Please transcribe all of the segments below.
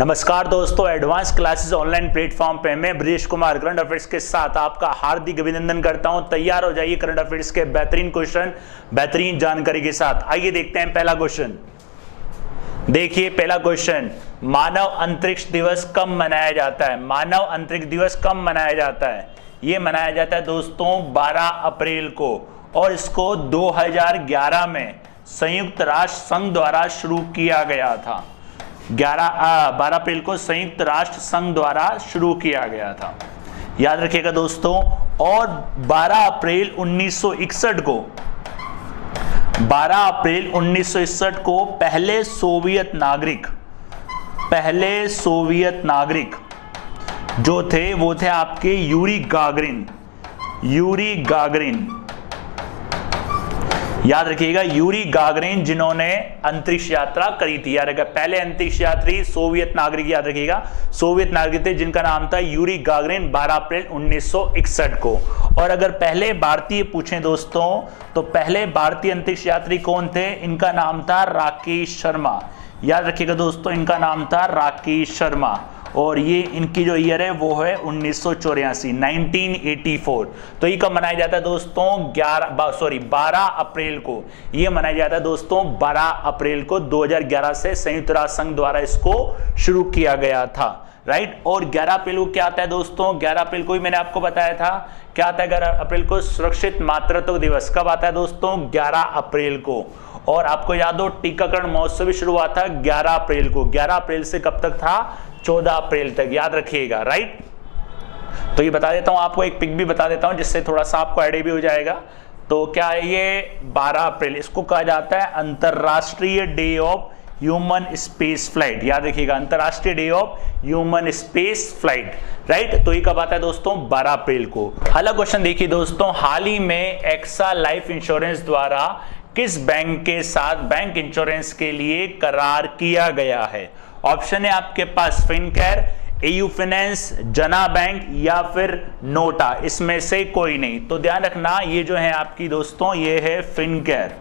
नमस्कार दोस्तों, advance classes online platform पे मैं ब्रजेश कुमार करंट अफेयर्स के साथ आपका हार्दिक अभिनंदन करता हूं। तैयार हो जाइए करंट अफेयर्स के बेहतरीन क्वेश्चन, बेहतरीन जानकारी के साथ। आइए देखते हैं पहला क्वेश्चन। देखिए पहला क्वेश्चन, मानव अंतरिक्ष दिवस कब मनाया जाता है? मानव अंतरिक्ष दिवस कब मनाया जाता है? ये मनाया जाता है दोस्तों 12 अप्रैल को, और इसको 2011 में संयुक्त राष्ट्र संघ द्वारा शुरू किया गया था। 12 अप्रैल को संयुक्त राष्ट्र संघ द्वारा शुरू किया गया था, याद रखिएगा दोस्तों। और 12 अप्रैल 1961 को 12 अप्रैल 1961 को पहले सोवियत नागरिक जो थे वो थे आपके यूरी गागरिन, याद रखिएगा, यूरी गागरिन, जिन्होंने अंतरिक्ष यात्रा करी थी। याद रखिएगा, पहले अंतरिक्ष यात्री सोवियत नागरिक, याद रखिएगा, सोवियत नागरिक थे जिनका नाम था यूरी गागरिन, 12 अप्रैल 1961 को। और अगर पहले भारतीय पूछें दोस्तों, तो पहले भारतीय अंतरिक्ष यात्री कौन थे? इनका नाम था राकेश शर्मा, याद रखिएगा दोस्तों, इनका नाम था राकेश शर्मा। और ये इनकी जो ईयर है वो है 1984। तो ये कब मनाया जाता है दोस्तों? 12 अप्रैल को ये मनाया जाता है दोस्तों। 12 अप्रैल को 2011 से संयुक्त राष्ट्र संघ द्वारा इसको शुरू किया गया था, राइट। और 11 अप्रैल को क्या आता है दोस्तों? 11 अप्रैल को ही मैंने आपको बताया था क्या आता है। 11 अप्रैल को सुरक्षित मातृत्व दिवस कब आता है दोस्तों? 11 अप्रैल को। और आपको याद हो टीकाकरण महोत्सव भी शुरू हुआ था 11 अप्रैल को। 11 अप्रैल से कब तक था? 14 अप्रैल तक, याद रखिएगा, राइट। तो ये बता देता हूं आपको, एक पिक भी बता देता हूं जिससे थोड़ा सा आपको आइडिया भी हो जाएगा। तो क्या है ये 12 अप्रैल, इसको कहा जाता है अंतरराष्ट्रीय day of human space flight, याद रखिएगा, अंतरराष्ट्रीय day of human space flight, right. तो ये कब आता है दोस्तों? 12 अप्रैल को। अगला क्वेश्चन देखिए दोस्तों, हाल ही में एक्सा लाइफ इंश्योरेंस द्वारा किस बैंक के साथ बैंक इंश्योरेंस के लिए करार किया गया है? ऑप्शन है आपके पास फिनकेयर, एयू फाइनेंस, जना बैंक या फिर नोटा, इसमें से कोई नहीं। तो ध्यान रखना, ये जो है आपकी दोस्तों, ये है फिनकेयर,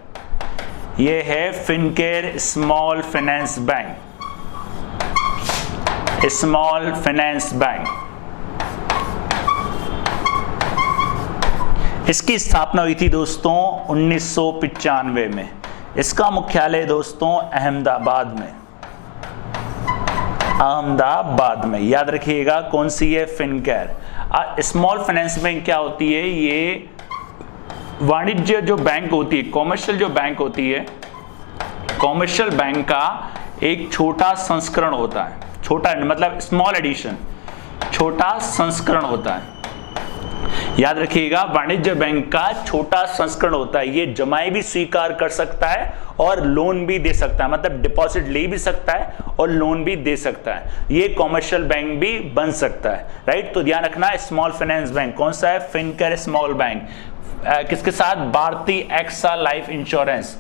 ये है फिनकेयर स्मॉल फाइनेंस बैंक। इसकी स्थापना हुई थी दोस्तों 1995 में। इसका मुख्यालय दोस्तों अहमदाबाद में, याद रखिएगा, कौन सी है? फिनकेयर। स्मॉल फाइनेंस बैंक क्या होती है? ये वाणिज्य जो बैंक होती है, कॉमर्शियल जो बैंक होती है, कॉमर्शियल बैंक का एक छोटा संस्करण होता है। छोटा मतलब स्मॉल एडिशन, छोटा संस्करण होता है, याद रखिएगा, वाणिज्य बैंक का छोटा संस्करण होता है। ये जमाएं भी स्वीकार कर सकता है और लोन भी दे सकता है, मतलब डिपॉजिट ले भी सकता है और लोन भी दे सकता है। ये कॉमर्शियल बैंक भी बन सकता है, राइट। तो ध्यान रखना, स्मॉल फाइनेंस बैंक कौन सा है? Fincare small bank. किसके साथ? भारतीय एक्सा लाइफ इंश्योरेंस,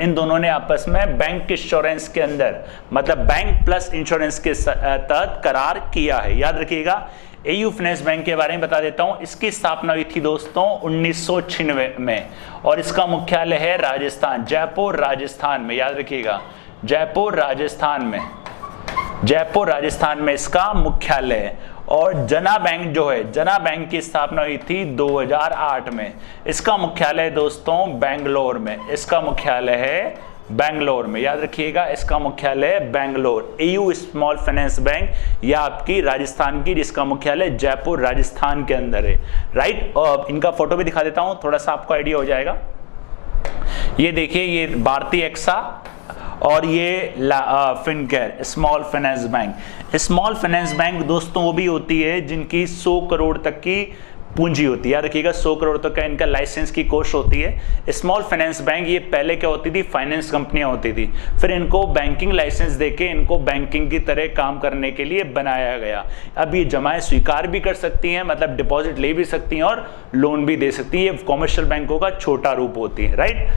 इन दोनों ने आपस में बैंक इंश्योरेंस के अंदर, मतलब बैंक प्लस इंश्योरेंस के तहत करार किया है, याद रखिएगा। एयू फाइनेंस बैंक के बारे में बता देता हूं। इसकी स्थापना हुई थी दोस्तों 1996 में, और इसका मुख्यालय है राजस्थान, जयपुर राजस्थान में, याद रखिएगा, जयपुर राजस्थान में इसका मुख्यालय है। और जना बैंक जो है, जना बैंक की स्थापना हुई थी 2008 में। इसका मुख्यालय दोस्तों बेंगलोर में, इसका मुख्यालय है बेंगलोर में, याद रखिएगा, इसका मुख्यालय Bangalore. AU small finance bank या आपकी राजस्थान की, जिसका मुख्यालय जयपुर राजस्थान के अंदर है, राइट। और इनका फोटो भी दिखा देता हूं, थोड़ा सा आपको आइडिया हो जाएगा। ये देखिए, ये भारतीय एक्सा और ये Fincare small finance bank. Small finance bank दोस्तों वो भी होती है जिनकी 100 करोड़ तक की पूंजी होती है, याद रखिएगा, 100 करोड़ तक का इनका लाइसेंस की कोस्ट होती है। स्मॉल फाइनेंस बैंक ये पहले क्या होती थी? फाइनेंस कंपनियां होती थी, फिर इनको बैंकिंग लाइसेंस देके इनको बैंकिंग की तरह काम करने के लिए बनाया गया। अब ये जमाएं स्वीकार भी कर सकती हैं, मतलब डिपॉजिट ले भी सकती हैं और लोन भी दे सकती है। कॉमर्शियल बैंकों का छोटा रूप होती है, राइट।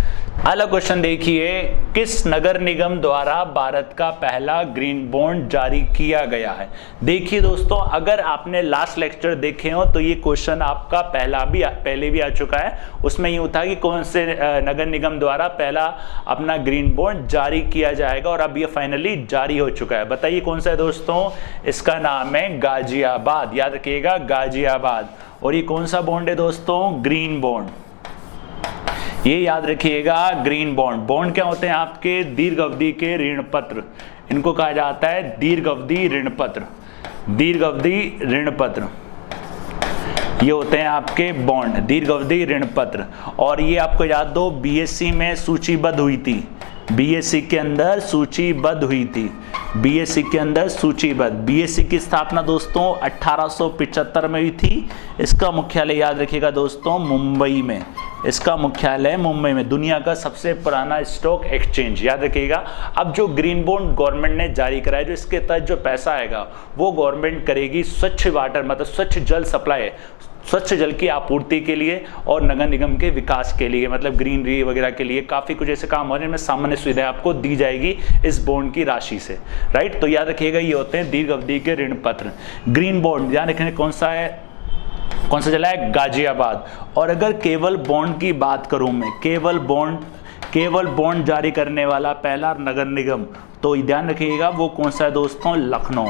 अगला क्वेश्चन देखिए, किस नगर निगम द्वारा भारत का पहला ग्रीन बॉन्ड जारी किया गया है? देखिए दोस्तों, अगर आपने लास्ट लेक्चर देखे हो तो ये क्वेश्चन आपका पहले भी आ चुका है। उसमें यूं था कि कौन से नगर निगम द्वारा पहला अपना ग्रीन बॉन्ड जारी किया जाएगा, और अब ये फाइनली जारी हो चुका है। बताइए कौन सा है दोस्तों? इसका नाम है गाजियाबाद, याद रखिएगा गाजियाबाद। और ये कौन सा बॉन्ड है दोस्तों? ग्रीन बॉन्ड, ये याद रखिएगा ग्रीन बॉन्ड। बॉन्ड क्या होते हैं? आपके दीर्घ अवधि के ऋण पत्र, इनको कहा जाता है दीर्घ अवधि ऋण पत्र। दीर्घ अवधि ऋण पत्र ये होते हैं आपके बॉन्ड, दीर्घ अवधि ऋण पत्र। और ये आपको याद दो बीएससी में सूचीबद्ध हुई थी, बीएससी के अंदर सूचीबद्ध हुई थी, बीएससी के अंदर सूचीबद्ध। बीएससी की स्थापना दोस्तों 1875 में हुई थी। इसका मुख्यालय याद रखिएगा दोस्तों मुंबई में, इसका मुख्यालय मुंबई में। दुनिया का सबसे पुराना स्टॉक एक्सचेंज, याद रखिएगा। अब जो ग्रीन बॉन्ड गवर्नमेंट ने जारी कराया, जो इसके तहत जो पैसा आएगा वो गवर्नमेंट करेगी स्वच्छ वाटर, मतलब स्वच्छ जल सप्लाई, स्वच्छ जल की आपूर्ति के लिए और नगर निगम के विकास के लिए, मतलब ग्रीनरी वगैरह के लिए काफ़ी कुछ ऐसे काम हो रहे हैं जिनमें सामान्य सुविधाएं आपको दी जाएगी इस बॉन्ड की राशि से, राइट। तो याद रखिएगा ये होते हैं दीर्घ अवधि के ऋण पत्र। ग्रीन बॉन्ड ध्यान रखने कौन सा है, कौन सा जिला है? गाजियाबाद। और अगर केवल बॉन्ड की बात करूं मैं, केवल बॉन्ड जारी करने वाला पहला नगर निगम, तो ध्यान रखिएगा वो कौन सा है दोस्तों? लखनऊ।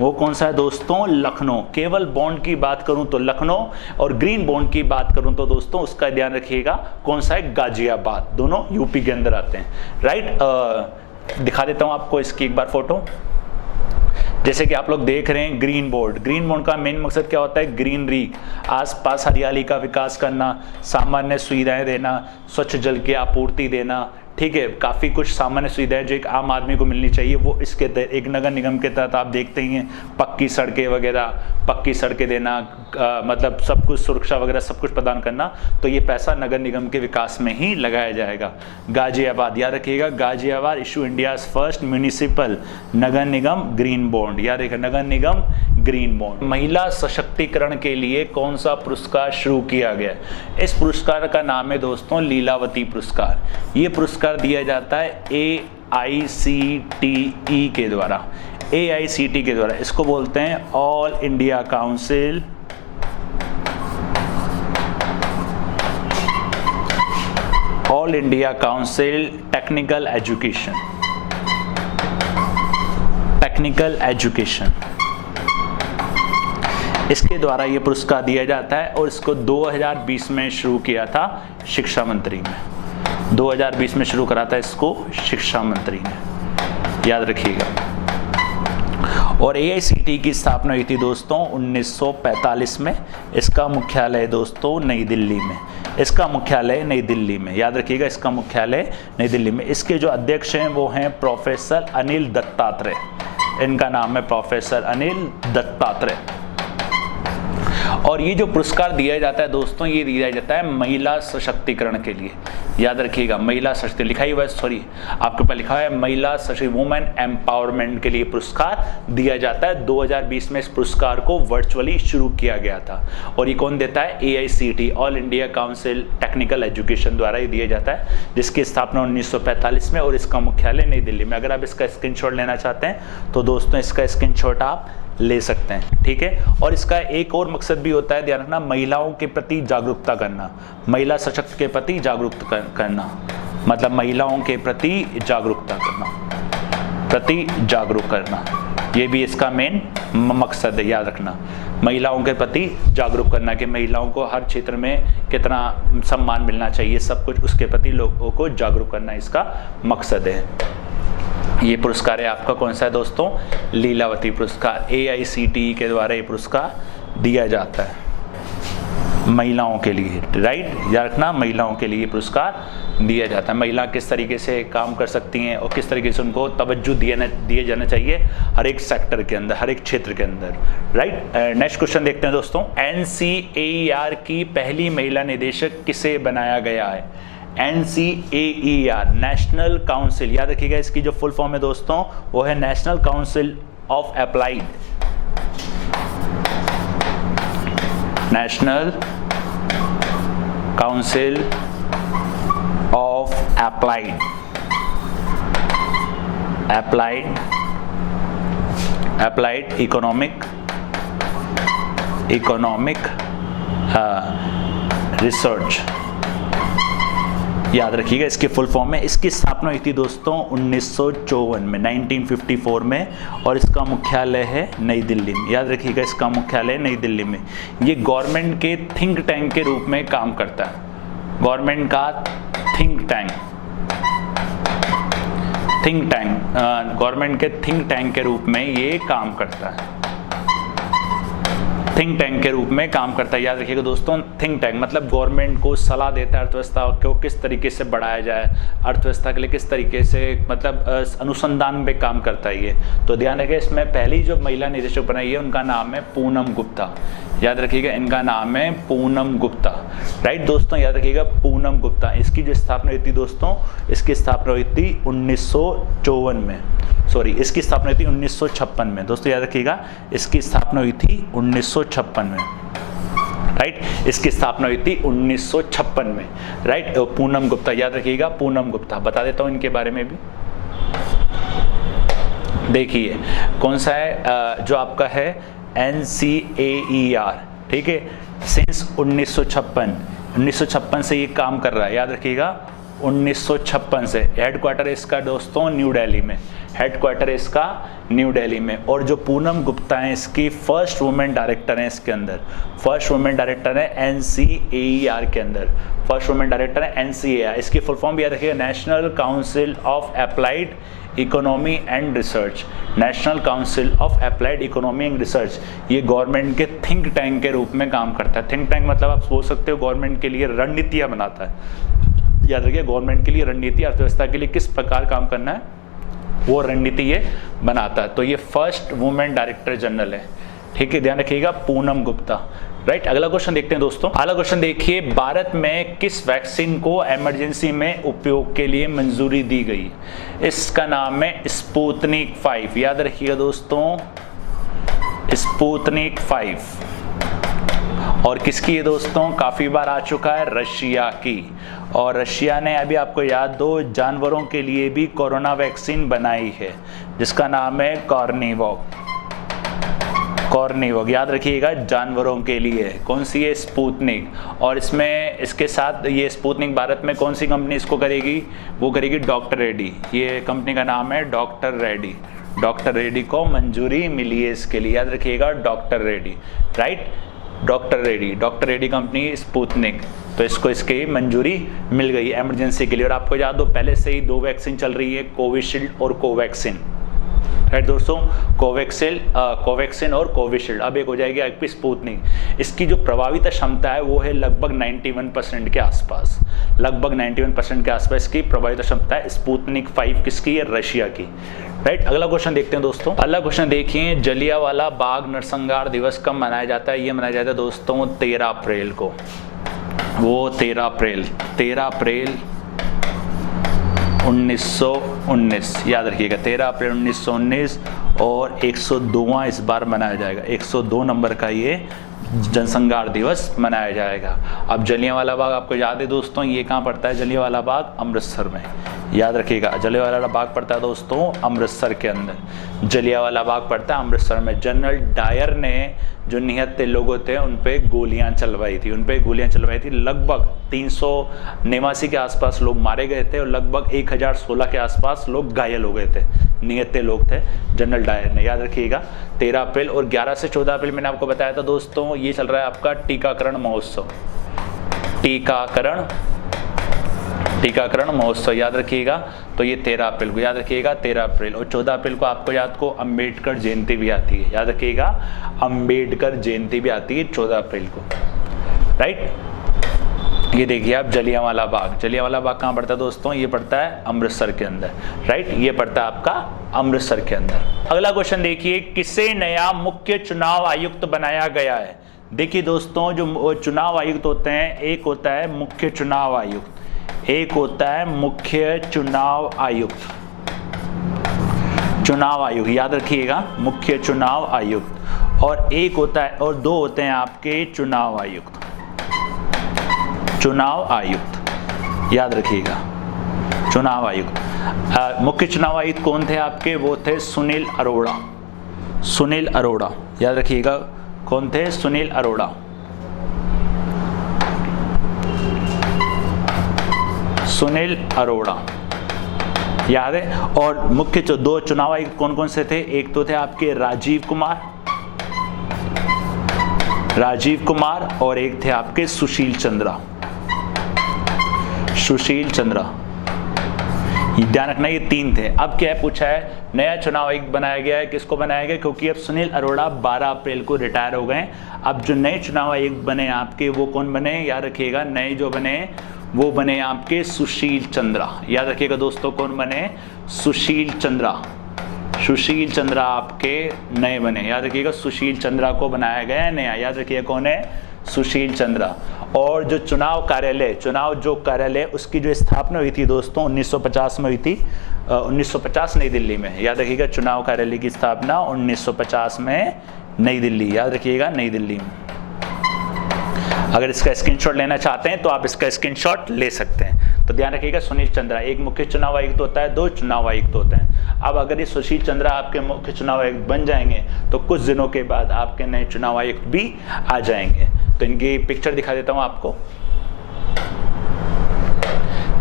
वो कौन सा है दोस्तों? लखनऊ। केवल बॉन्ड की बात करूं तो लखनऊ, और ग्रीन बॉन्ड की बात करूं तो दोस्तों उसका ध्यान रखिएगा कौन सा है? गाजियाबाद। दोनों यूपी के अंदर आते हैं, राइट। दिखा देता हूं आपको इसकी एक बार फोटो। जैसे कि आप लोग देख रहे हैं ग्रीन बोर्ड, ग्रीन बोर्ड का मेन मकसद क्या होता है? ग्रीनरी, आसपास हरियाली का विकास करना, सामान्य सुविधाएं देना, स्वच्छ जल की आपूर्ति देना, ठीक है। काफ़ी कुछ सामान्य सुविधाएं जो एक आम आदमी को मिलनी चाहिए वो इसके एक नगर निगम के तहत आप देखते ही हैं। पक्की सड़कें वगैरह, पक्की सड़कें देना, मतलब सब कुछ सुरक्षा वगैरह सब कुछ प्रदान करना, तो ये पैसा नगर निगम के विकास में ही लगाया जाएगा। गाजियाबाद, याद रखिएगा Ghaziabad issue India's first municipal नगर निगम ग्रीन बॉन्ड, याद रखिएगा नगर निगम ग्रीन बॉन्ड। महिला सशक्तिकरण के लिए कौन सा पुरस्कार शुरू किया गया? इस पुरस्कार का नाम है दोस्तों लीलावती पुरस्कार। ये पुरस्कार दिया जाता है AICTE के द्वारा, AICTE के द्वारा। इसको बोलते हैं all India council technical education, इसके द्वारा ये पुरस्कार दिया जाता है। और इसको 2020 में शुरू किया था शिक्षा मंत्री ने, 2020 में शुरू करा था इसको शिक्षा मंत्री ने, याद रखिएगा। और AICTE की स्थापना हुई थी दोस्तों 1945 में। इसका मुख्यालय दोस्तों नई दिल्ली में, इसका मुख्यालय नई दिल्ली में, याद रखिएगा इसका मुख्यालय नई दिल्ली में। इसके जो अध्यक्ष हैं वो हैं प्रोफेसर अनिल दत्तात्रेय, इनका नाम है प्रोफेसर अनिल दत्तात्रेय। और ये जो पुरस्कार दिया जाता है दोस्तों, ये दिया जाता है महिला सशक्तिकरण के लिए, याद रखिएगा महिला सशक्ति लिखा ही हुआ है, सॉरी आपके ऊपर लिखा है महिला सशक्ति, वुमेन एम्पावरमेंट के लिए पुरस्कार दिया जाता है। 2020 में इस पुरस्कार को वर्चुअली शुरू किया गया था। और ये कौन देता है? AICTE all India council technical education द्वारा ये दिया जाता है, जिसकी स्थापना 1945 में और इसका मुख्यालय नई दिल्ली में। अगर आप इसका स्क्रीनशॉट लेना चाहते हैं तो दोस्तों इसका स्क्रीनशॉट आप ले सकते हैं, ठीक है। और इसका एक और मकसद भी होता है, ध्यान रखना, महिलाओं के प्रति जागरूकता करना, महिला सशक्त के प्रति जागरूक करना, मतलब महिलाओं के प्रति जागरूकता करना, ये भी इसका मेन मकसद है, याद रखना महिलाओं के प्रति जागरूक करना कि महिलाओं को हर क्षेत्र में कितना सम्मान मिलना चाहिए, सब कुछ उसके प्रति लोगों को जागरूक करना इसका मकसद है। ये पुरस्कार है आपका कौन सा है दोस्तों? लीलावती पुरस्कार। AICTE के द्वारा ये पुरस्कार दिया जाता है महिलाओं के लिए, राइट, याद रखना महिलाओं के लिए पुरस्कार दिया जाता है। महिला किस तरीके से काम कर सकती हैं और किस तरीके से उनको तवज्जो दिए जाना चाहिए हर एक सेक्टर के अंदर, हर एक क्षेत्र के अंदर, राइट। नेक्स्ट क्वेश्चन देखते हैं दोस्तों। NCAER की पहली महिला निदेशक किसे बनाया गया है? NCAER नेशनल काउंसिल, याद रखिएगा इसकी जो फुल फॉर्म है दोस्तों वो है national council of applied, national council of applied economic research, याद रखिएगा इसके फुल फॉर्म में। इसकी स्थापना हुई थी दोस्तों 1954 में, 1954 में, और इसका मुख्यालय है नई दिल्ली में। याद रखिएगा इसका मुख्यालय नई दिल्ली में। ये गवर्नमेंट के थिंक टैंक के रूप में काम करता है, गवर्नमेंट का थिंक टैंक, गवर्नमेंट के थिंक टैंक के रूप में ये काम करता है, थिंक टैंक के रूप में काम करता है। याद रखिएगा दोस्तों, थिंक टैंक मतलब गवर्नमेंट को सलाह देता है अर्थव्यवस्था को किस तरीके से बढ़ाया जाए, अर्थव्यवस्था के लिए किस तरीके से मतलब अनुसंधान में काम करता है ये। तो ध्यान रखिए, इसमें पहली जो महिला निदेशक बनाई है उनका नाम है पूनम गुप्ता। याद रखिएगा इनका नाम है पूनम गुप्ता, राइट दोस्तों, याद रखिएगा पूनम गुप्ता। इसकी जो स्थापना हुई थी दोस्तों, इसकी स्थापना हुई थी 1954 में, सॉरी इसकी स्थापना हुई थी 1956 में। दोस्तों याद रखिएगा इसकी स्थापना हुई थी 1956 में, राइट, इसकी स्थापना हुई थी 1956 में, राइट। पूनम गुप्ता, याद रखिएगा पूनम गुप्ता। बता देता हूं इनके बारे में भी। देखिए कौन सा है, जो आपका है NCAER, ठीक है, सिंस 1956 से ये काम कर रहा है। याद रखिएगा 1956 से। हेडक्वार्टर इसका दोस्तों न्यू दिल्ली में, हेडक्वार्टर इसका न्यू दिल्ली में। और जो पूनम गुप्ता है इसकी फर्स्ट वुमेन डायरेक्टर है इसके अंदर, फर्स्ट वुमेन डायरेक्टर है NCAER के अंदर, फर्स्ट वुमेन डायरेक्टर है NCAER। इसकी फुल फॉर्म भी याद रखिएगा, national council of applied economy and research, national council of applied economy and research. ये गवर्नमेंट के थिंक टैंक के रूप में काम करता है। थिंक टैंक मतलब आप बोल सकते हो गवर्नमेंट के लिए रणनीतियाँ बनाता है। याद रखिए गवर्नमेंट के लिए रणनीति, अर्थव्यवस्था के लिए किस प्रकार काम करना है वो रणनीति ये बनाता है। तो ये फर्स्ट वुमेन डायरेक्टर जनरल है, ठीक है, ध्यान रखिएगा पूनम गुप्ता, राइट। अगला क्वेश्चन देखते हैं दोस्तों। अगला क्वेश्चन देखिए, भारत में किस वैक्सीन को इमरजेंसी में उपयोग के लिए मंजूरी दी गई? इसका नाम है स्पुतनिक 5। याद रखिएगा दोस्तों स्पुतनिक 5। और किसकी है दोस्तों? काफी बार आ चुका है, रशिया की। और रशिया ने अभी आपको याद दो जानवरों के लिए भी कोरोना वैक्सीन बनाई है जिसका नाम है कॉर्निवॉक। कॉर्निवॉक याद रखिएगा, जानवरों के लिए। कौन सी है? स्पुतनिक। और इसमें इसके साथ ये स्पुतनिक भारत में कौन सी कंपनी इसको करेगी? वो करेगी डॉक्टर रेड्डी। ये कंपनी का नाम है डॉक्टर रेड्डी। डॉक्टर रेड्डी को मंजूरी मिली है इसके लिए, याद रखिएगा doctor Reddy, right, doctor Reddy company Sputnik. तो इसको इसकी मंजूरी मिल गई इमरजेंसी के लिए। और आपको याद हो पहले से ही 2 वैक्सीन चल रही है, कोविशील्ड और कोवैक्सीन, राइट दोस्तों, कोवैक्सीन और कोविशील्ड। अब एक हो जाएगी आपकी स्पुतनिक। इसकी जो प्रभावित क्षमता है वो है लगभग 91% के आसपास, लगभग 91% के आसपास की प्रभावित क्षमता है। स्पुतनिक 5 किसकी है? रशिया की, राइट। अगला क्वेश्चन देखते हैं दोस्तों। अगला क्वेश्चन देखिए, जलियांवाला बाग नरसंहार दिवस कब मनाया जाता है? ये मनाया जाता है दोस्तों 13 अप्रैल को। वो 13 अप्रैल 1919, याद रखिएगा 13 अप्रैल 1919। और 102वां इस बार मनाया जाएगा, 102 नंबर का ये जनसंहार दिवस मनाया जाएगा। अब जलियांवाला बाग आपको याद है दोस्तों, ये कहाँ पड़ता है? जलियांवाला बाग अमृतसर में, याद रखिएगा जलियांवाला बाग पड़ता है दोस्तों अमृतसर के अंदर। जलियांवाला बाग पड़ता है अमृतसर में। जनरल डायर ने जो निहत्थे लोगों थे उन पे गोलियां चलवाई थी, लगभग 389 के आसपास लोग मारे गए थे और लगभग 1016 के आसपास लोग घायल हो गए थे, निहत्थे लोग थे जनरल डायर ने, याद रखिएगा 13 अप्रैल। और 11 से 14 अप्रैल मैंने आपको बताया था दोस्तों, ये चल रहा है आपका टीकाकरण महोत्सव, टीकाकरण महोत्सव, याद रखिएगा। तो ये 13 अप्रैल को, याद रखिएगा 13 अप्रैल। और 14 अप्रैल को आपको याद को अंबेडकर जयंती भी आती है, याद रखिएगा अंबेडकर जयंती भी आती है 14 अप्रैल को, राइट। ये देखिए आप जलियांवाला बाग कहाँ पड़ता है दोस्तों? ये पड़ता है अमृतसर के अंदर, राइट, ये पड़ता है आपका अमृतसर के अंदर। अगला क्वेश्चन देखिए, किसे नया मुख्य चुनाव आयुक्त बनाया गया है? देखिए दोस्तों, जो चुनाव आयुक्त होते हैं, एक होता है मुख्य चुनाव आयुक्त, एक होता है मुख्य चुनाव आयुक्त, याद रखिएगा मुख्य चुनाव आयुक्त। और एक होता है, और 2 होते हैं आपके चुनाव आयुक्त, याद रखिएगा चुनाव आयुक्त। मुख्य चुनाव आयुक्त कौन थे आपके? वो थे सुनील अरोड़ा, याद रखिएगा कौन थे? सुनील अरोड़ा, सुनील अरोड़ा, याद है। और मुख्य जो 2 चुनाव आयुक्त कौन कौन से थे, एक तो थे आपके राजीव कुमार और एक थे आपके सुशील चंद्रा। ध्यान रखना ये 3 थे। अब क्या है, पूछा है नया चुनाव आयुक्त बनाया गया है, किसको बनाया गया, क्योंकि अब सुनील अरोड़ा 12 अप्रैल को रिटायर हो गए। अब जो नए चुनाव आयुक्त बने आपके वो कौन बने, याद रखिएगा, नए जो बने वो बने आपके सुशील चंद्रा। याद रखिएगा दोस्तों, कौन बने, सुशील चंद्रा आपके नए बने। याद रखिएगा, सुशील चंद्रा को बनाया गया है नया। याद रखिएगा कौन है, सुशील चंद्रा। और जो चुनाव कार्यालय उसकी जो स्थापना हुई थी दोस्तों 1950 में हुई थी, 1950 नई दिल्ली में। याद रखिएगा, चुनाव कार्यालय की स्थापना 1950 में नई दिल्ली। याद रखिएगा, नई दिल्ली में। अगर इसका स्क्रीनशॉट लेना चाहते हैं तो आप इसका स्क्रीनशॉट ले सकते हैं। तो ध्यान रखिएगा, सुनील चंद्रा एक मुख्य चुनाव आयुक्त होता है, 2 चुनाव आयुक्त होते हैं। अब अगर ये सुशील चंद्रा आपके मुख्य चुनाव आयुक्त बन जाएंगे तो कुछ दिनों के बाद आपके नए चुनाव आयुक्त भी आ जाएंगे। तो इनकी पिक्चर दिखा देता हूं आपको।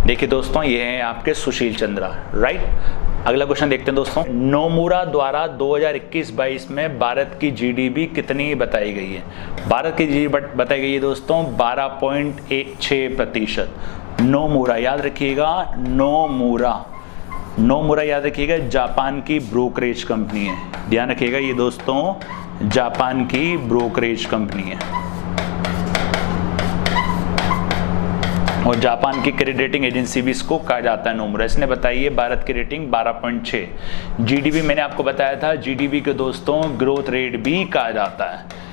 देखिए दोस्तों, ये हैं आपके सुशील चंद्रा, राइट। अगला क्वेश्चन देखते हैं दोस्तों। नोमुरा द्वारा 2021-22 में भारत की जीडीपी कितनी बताई गई है। भारत की जीडीपी बताई गई है दोस्तों 12.6%। नोमुरा याद रखिएगा, नोमुरा याद रखिएगा, जापान की ब्रोकरेज कंपनी है। ध्यान रखिएगा, ये दोस्तों जापान की ब्रोकरेज कंपनी है और जापान की क्रेडिट रेटिंग एजेंसी भी इसको कहा जाता है नोमुरा। इसने बताई है भारत की रेटिंग 12.6। जीडीपी मैंने आपको बताया था, जीडीपी के दोस्तों ग्रोथ रेट भी कहा जाता है।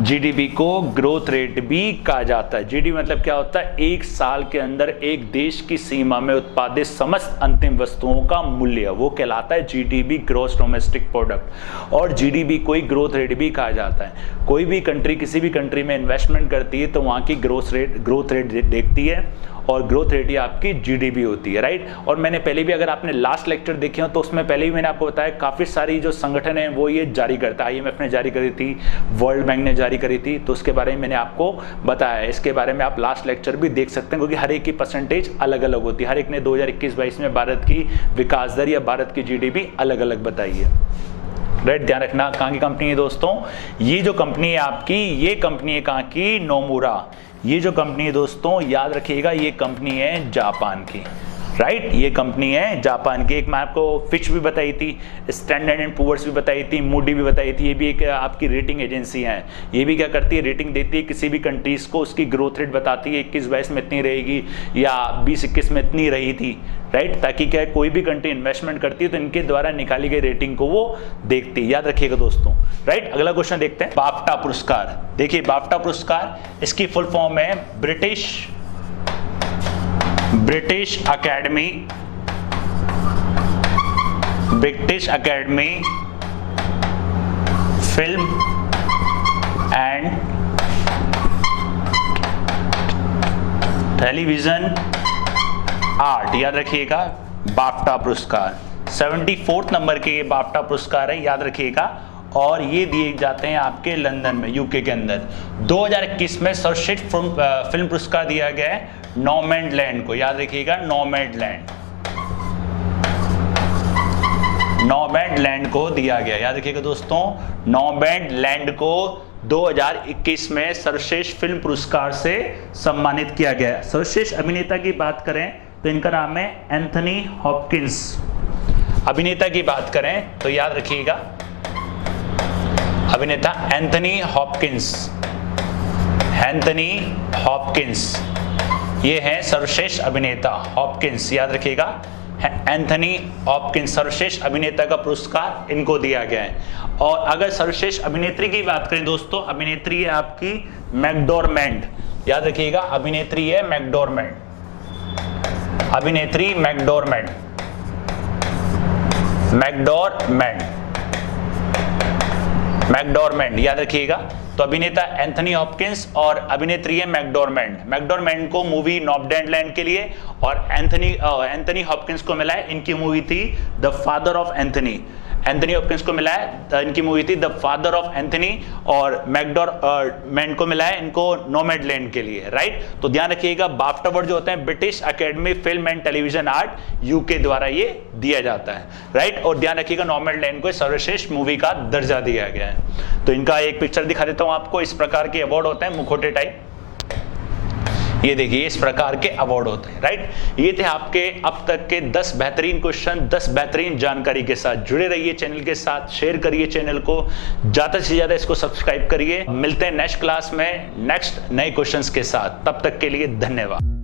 जीडीपी को ग्रोथ रेट भी कहा जाता है। जीडीपी मतलब क्या होता है, एक साल के अंदर एक देश की सीमा में उत्पादित समस्त अंतिम वस्तुओं का मूल्य, वो कहलाता है जीडीपी, ग्रॉस डोमेस्टिक प्रोडक्ट। और जीडीपी को ही ग्रोथ रेट भी कहा जाता है। कोई भी कंट्री किसी भी कंट्री में इन्वेस्टमेंट करती है तो वहाँ की ग्रोथ रेट देखती है और ग्रोथ रेट ही आपकी जीडीपी होती है, राइट। और मैंने पहले भी, अगर आपने लास्ट लेक्चर देखे हो तो उसमें पहले भी मैंने आपको बताया काफ़ी सारी जो संगठन है वो ये जारी करता है। आईएमएफ ने जारी करी थी, वर्ल्ड बैंक ने जारी करी थी, तो उसके बारे में मैंने आपको बताया है। इसके बारे में आप लास्ट लेक्चर भी देख सकते हैं क्योंकि हर एक की परसेंटेज अलग अलग होती है। हर एक ने 2021-22 में भारत की विकास दर या भारत की जीडीपी अलग अलग बताई है, राइट। ध्यान रखना, कहाँ की कंपनी है दोस्तों, ये जो कंपनी है आपकी, ये कंपनी है कहाँ की, नोमुरा। ये जो कंपनी है दोस्तों याद रखिएगा, ये कंपनी है जापान की, राइट। ये कंपनी है जापान की। एक मैं आपको फिच भी बताई थी, स्टैंडर्ड एंड पुअर्स भी बताई थी, मूडी भी बताई थी। ये भी एक आपकी रेटिंग एजेंसी है। ये भी क्या करती है, रेटिंग देती है किसी भी कंट्रीज को, उसकी ग्रोथ रेट बताती है 21-22 में इतनी रहेगी या 20-21 में इतनी रही थी, राइट। ताकि क्या है, कोई भी कंट्री इन्वेस्टमेंट करती है तो इनके द्वारा निकाली गई रेटिंग को वो देखती है। याद रखिएगा दोस्तों, राइट। अगला क्वेश्चन देखते हैं, बाफ्टा पुरस्कार। देखिए बाफ्टा पुरस्कार, इसकी फुल फॉर्म है British academy film and television art. याद रखिएगा, बाफ्टा पुरस्कार 74 नंबर के ये बाफ्टा पुरस्कार है, याद रखिएगा। और ये दिए जाते हैं आपके लंदन में, यूके के अंदर। 2021 में सर्वश्रेष्ठ फिल्म पुरस्कार दिया गया है नोमैडलैंड को। याद रखिएगा, नोमैडलैंड को दिया गया। याद रखिएगा दोस्तों, नोमैडलैंड को 2021 में सर्वश्रेष्ठ फिल्म पुरस्कार से सम्मानित किया गया। सर्वश्रेष्ठ अभिनेता की बात करें तो इनका नाम है एंथनी हॉपकिंस। अभिनेता की बात करें तो याद रखिएगा, अभिनेता एंथनी हॉपकिंस, ये हैं सर्वश्रेष्ठ अभिनेता हॉपकिंस। याद रखिएगा, एंथनी हॉपकिंस, सर्वश्रेष्ठ अभिनेता का पुरस्कार इनको दिया गया है। और अगर सर्वश्रेष्ठ अभिनेत्री की बात करें दोस्तों, अभिनेत्री है आपकी मैकडॉर्मेंड। याद रखिएगा, अभिनेत्री है मैकडॉर्मेंड, अभिनेत्री मैकडॉर्मेंड। याद रखिएगा, तो अभिनेता एंथनी हॉपकिंस और अभिनेत्री है मैकडॉर्मेंड को मूवी नोमैडलैंड के लिए, और एंथनी हॉपकिंस को मिला है, इनकी मूवी थी the father of Anthony. Anthony Hopkins को मिला है, इनकी मूवी थी द फादर ऑफ एंथनी, और मैकडॉर्मेंट को मिला है इनको नोमैडलैंड के लिए, राइट। तो ध्यान रखिएगा, बाफ्टा अवार्ड जो होते हैं British academy film and television art UK द्वारा ये दिया जाता है, राइट। और ध्यान रखिएगा नोमैडलैंड को सर्वश्रेष्ठ मूवी का दर्जा दिया गया है। तो इनका एक पिक्चर दिखा देता हूं आपको। इस प्रकार के अवार्ड होते हैं मुखौटे टाइप, ये देखिए इस प्रकार के अवार्ड होते हैं, राइट। ये थे आपके अब तक के 10 बेहतरीन क्वेश्चन, 10 बेहतरीन जानकारी के साथ। जुड़े रहिए चैनल के साथ, शेयर करिए चैनल को, ज्यादा से ज्यादा इसको सब्सक्राइब करिए। मिलते हैं नेक्स्ट क्लास में नेक्स्ट नए क्वेश्चंस के साथ, तब तक के लिए धन्यवाद।